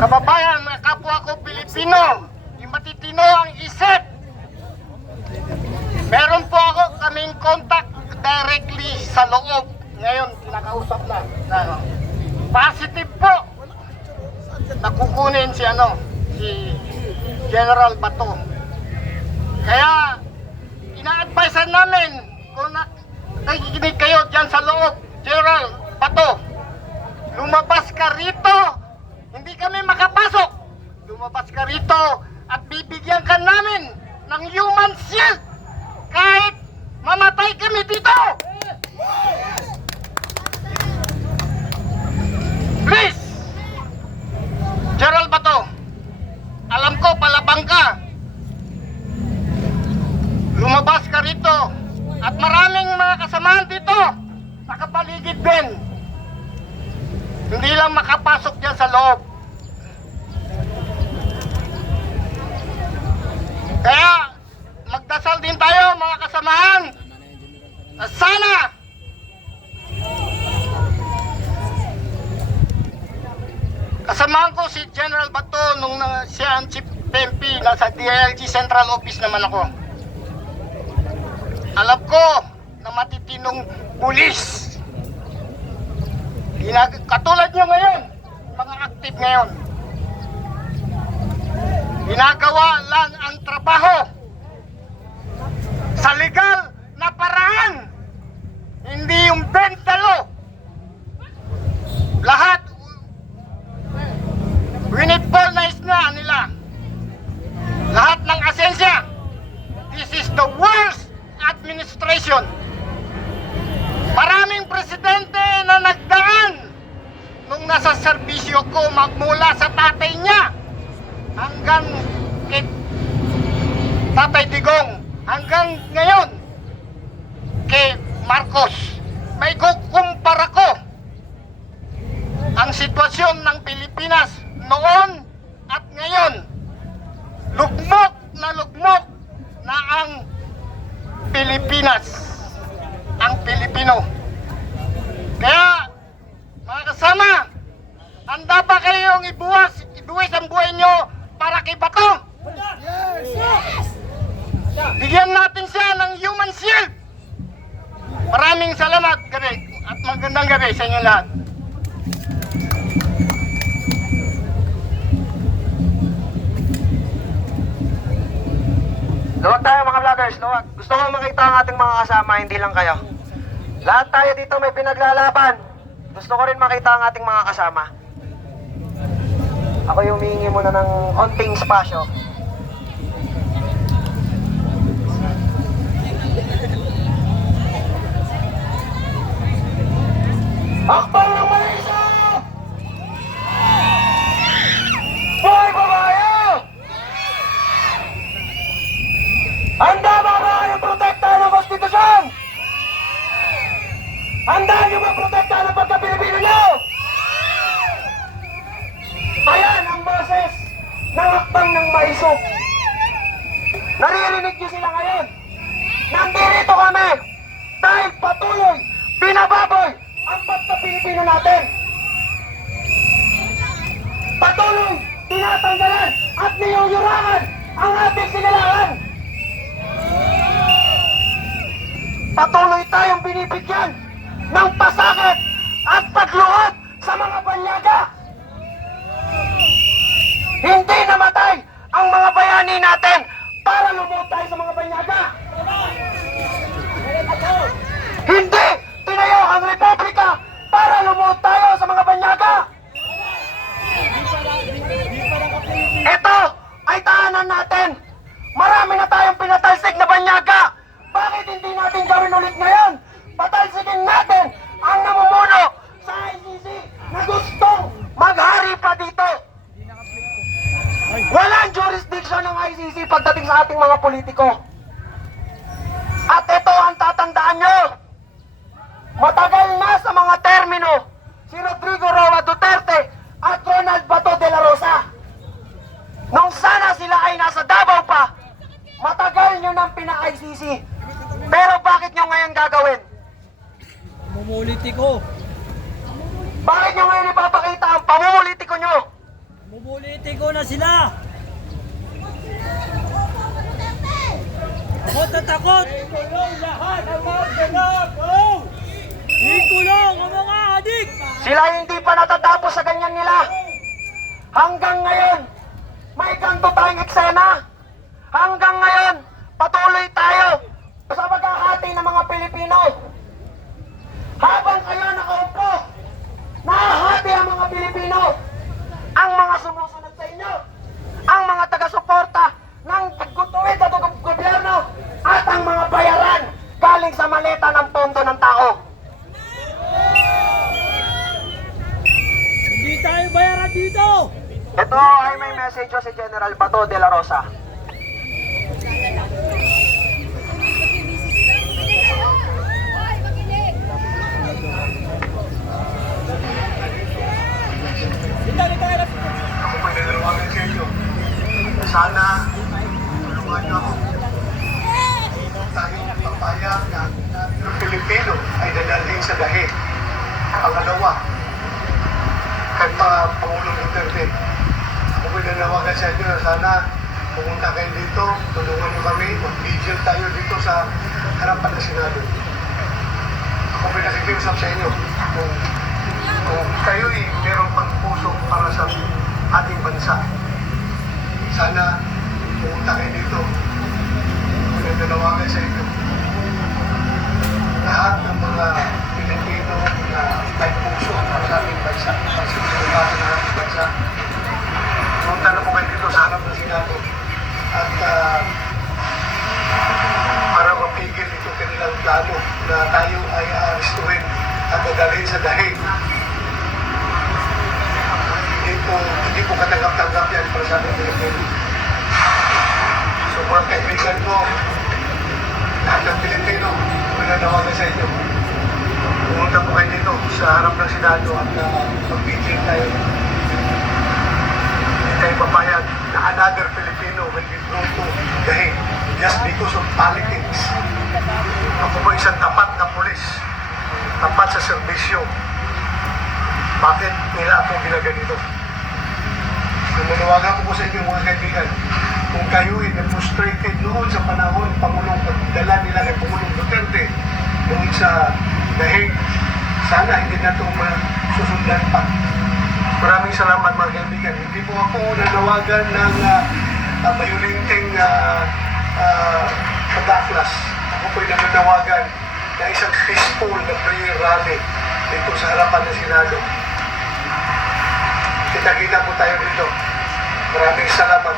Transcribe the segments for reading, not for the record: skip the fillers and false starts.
Kababayan, mga kapwa ko Pilipino, yung matitino ang isip. Meron po kaming contact directly sa loob. Ngayon, kinakausap na. Positive po. Nakukunin si General Bato. Kaya, ina-advisean namin kung nakikinig kayo dyan sa loob, General Bato, lumabas ka rito. Hindi kami makapasok. Lumabas ka rito at bibigyan ka namin ng human shield kahit mamatay kami dito. Please, Gerald Bato, alam ko palabang ka. Lumabas ka rito at maraming mga kasamahan dito nakapaligid din. Hindi lang makapasok dyan sa loob. Kaya magdasal din tayo mga kasamahan. Sana kasamahan ko si General Bato nung siya ang Chief PNP, nasa DILG Central Office naman ako. Alam ko na matitinong pulis. Katulad nyo ngayon, mga active ngayon. Ginagawa lang ang trabaho sa legal na paraan. Hindi yung bentalo. Lahat winipolnize na nila. Lahat ng asensya. This is the worst administration. Maraming presidente na nagdaan nung nasa serbisyo ko magmula sa tatay niya hanggang kay Tatay Digong hanggang ngayon kay Marcos. May kukumpara ko ang sitwasyon ng Pilipinas noon at ngayon. Lugmok na ang Pilipinas, ang Pilipino. Kaya, mga kasama, handa ba kayong ibuwis ang buhay nyo para kay Bato? Yes! Bigyan natin siya ng human shield. Maraming salamat gabi at magandang gabi sa inyo lahat. Luwag tayo mga vloggers, luwag. Gusto ko makita ang ating mga kasama, hindi lang kayo. Lahat tayo dito may pinaglalaban. Gusto ko rin makita ang ating mga kasama. Ako yung humihingi muna ng konting spasyo. Akbar ng Malaysia! Buhay babae! Handa ba kayong protektahan ng konstitusyon? Handa nyo ba protektahan ng pagka-Pilipino nyo? Ayan ang boses ng akbang ng Maisog. Naririnig nyo sila ngayon. Nandito kami dahil patuloy binababoy ang pagka-Pilipino natin. Patuloy tinatanggalan at niyuyurangan ang ating sinilangan. Patuloy tayong binibigyan ng pasakit at pagluhod sa mga banyaga. Hindi namatay ang mga bayani natin para lumuhod tayo sa mga banyaga. Hindi tinayo ang Republika para lumuhod tayo sa mga banyaga. Ito ay tahanan natin. Marami na tayong pinatalsik na banyaga. Bakit hindi natin gawin ulit ngayon? Patalsikin natin ang namumuno sa ICC na gustong maghari pa dito. Walang jurisdiction ng ICC pagdating sa ating mga politiko. At ito ang tatandaan nyo. Matagal na sa mga termino si Rodrigo Roa Duterte at Ronald Bato de la Rosa. Nung sana sila ay nasa Davao pa, matagal nyo nang pina-ICC. Pero bakit nyo ngayon gagawin? Pamumulitiko. Bakit nyo ngayon ipapakita ang pamumulitiko nyo? Politiko na sila! Takot na takot! Ikulong lahat ang mga ganap! Ikulong ang mga adik! Sila hindi pa natatapos sa ganyan nila. Hanggang ngayon, may ganito tayong eksena. Hanggang ngayon, patuloy tayo sa paghahati ng mga Pilipino. Habang kayo nakaupo, nahahati ang mga Pilipino. Ang mga sumusunod sa inyo, ang mga taga-suporta ng pagkutuwid at gobyerno at ang mga bayaran galing sa maleta ng pondo ng tao. Hindi tayo bayaran dito! Ito ay may message si General Bato de la Rosa. Ako may nanawagan sa inyo. Sana tulungan niyo ako. Tayong papayag na yung Pilipino ay dadalhin sa dahi. Pangalawa, kay Pangulong Duterte. Ako may nanawagan sa inyo na sana pumunta kayo dito, tulungan niyo kami, mag-vigil tayo dito sa harapan ng Senado. Ako may nakikiusap sa inyo. Kung kayo'y merong pagpuso para sa ating bansa, sana pumunta kayo dito. Nanawagan sa inyo. Lahat ng mga Pilipino na may puso para sa ating bansa, para sa pagkakataon ng ating bansa, pumunta na po kayo dito sa harap ng Senado at para mapigil ito kanilang plano na tayo ay aarestuhin at dadalhin sa dahig. Hindi po katanggap-tanggap yan para sa ating Pilipino. So mga kaibigan ko, lahat ng Pilipino, mananawagan sa inyo. Pumunta po kayo dito sa harap ng Senado at mag-vigil tayo. Hindi tayo papayag na another Filipino will be thrown to dahig just because of politics. Ako po isang tapat na pulis, tapat sa serbisyo. Bakit nila akong ginaganito? Nanawagan ko po sa inyo mga kaibigan, kung kayo ay frustrated noon sa panahon Pangulong pagdala nila kay Pangulong Duterte noon sa dahig, sana hindi na ito susundan pa. Maraming salamat mga kaibigan. Hindi po ako nanawagan ng mayulinting pag-aklas. Ako po'y nanawagan na isang peaceful na prayer rally dito sa harapan ng Senado. Kita-kita po tayo dito. Maraming salamat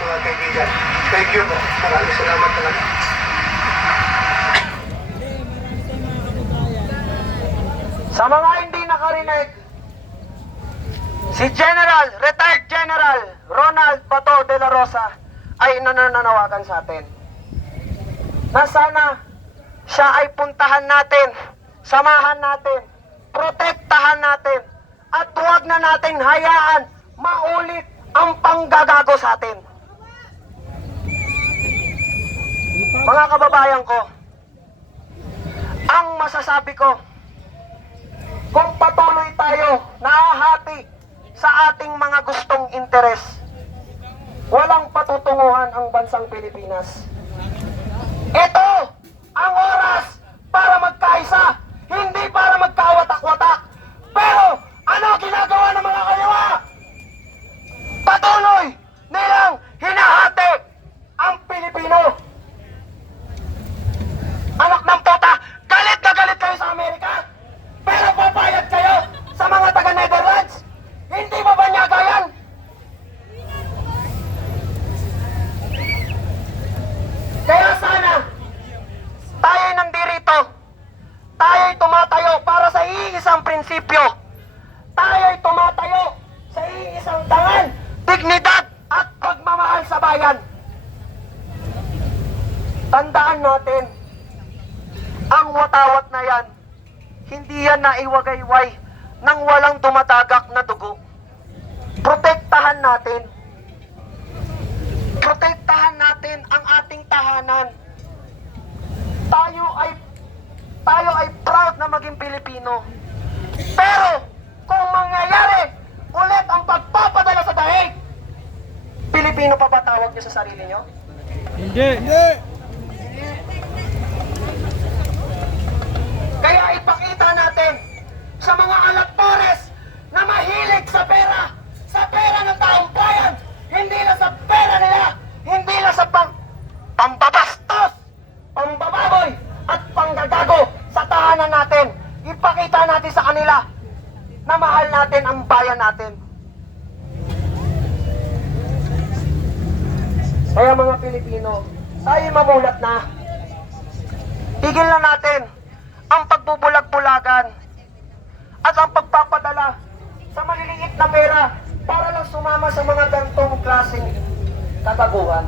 mga kaibigan. Thank you po. Maraming salamat talaga. Sa mga hindi nakarinig, si retired General Ronald Bato de la Rosa ay nananawagan sa atin na sana siya ay puntahan natin, samahan natin, protektahan natin, at huwag na natin hayaan maulit ang panggagago sa atin. Mga kababayan ko, ang masasabi ko, kung patuloy tayo nahahati sa ating mga gustong interes, walang patutunguhan ang bansang Pilipinas. Ito ang oras para magkaisa, hindi para magkawatak-watak. Pero ano ginagawa ng mga kaliwa? Patuloy nilang hinahati ang Pilipino. Anak ng puta, galit na galit kayo sa Amerika, pero papayag kayo sa mga taga-Netherlands. Hindi ba banyaga yan? Kaya sana, tayo'y nandirito, tayo'y tumatayo para sa iisang prinsipyo. Tayo'y tumatayo sa iisang tangan, dignidad at pagmamahal sa bayan. Tandaan natin, ang watawat na yan, hindi yan naiwagayway ng walang dumadagak na dugo. Protektahan natin. Protektahan natin ang ating tahanan. Tayo ay proud na maging Pilipino. Pero kung mangyayari ulit ang pagpapadala sa dahig, Pilipino pa ba tawag niyo sa sarili niyo? Hindi. Hindi. Kaya ipakita natin sa mga alaktores na mahilig sa pera ng taong bayan, hindi na sa pera nila, hindi na sa pambabastos, pambababoy, at panggagago sa tahanan natin. Ipakita natin sa kanila na mahal natin ang bayan natin. Kaya mga Pilipino, tayo mamulat na. Tigil na natin ang pagbubulag-bulagan at ang pagpapadala sa maliliit na pera para lang sumama sa mga gantong klaseng kataguhan.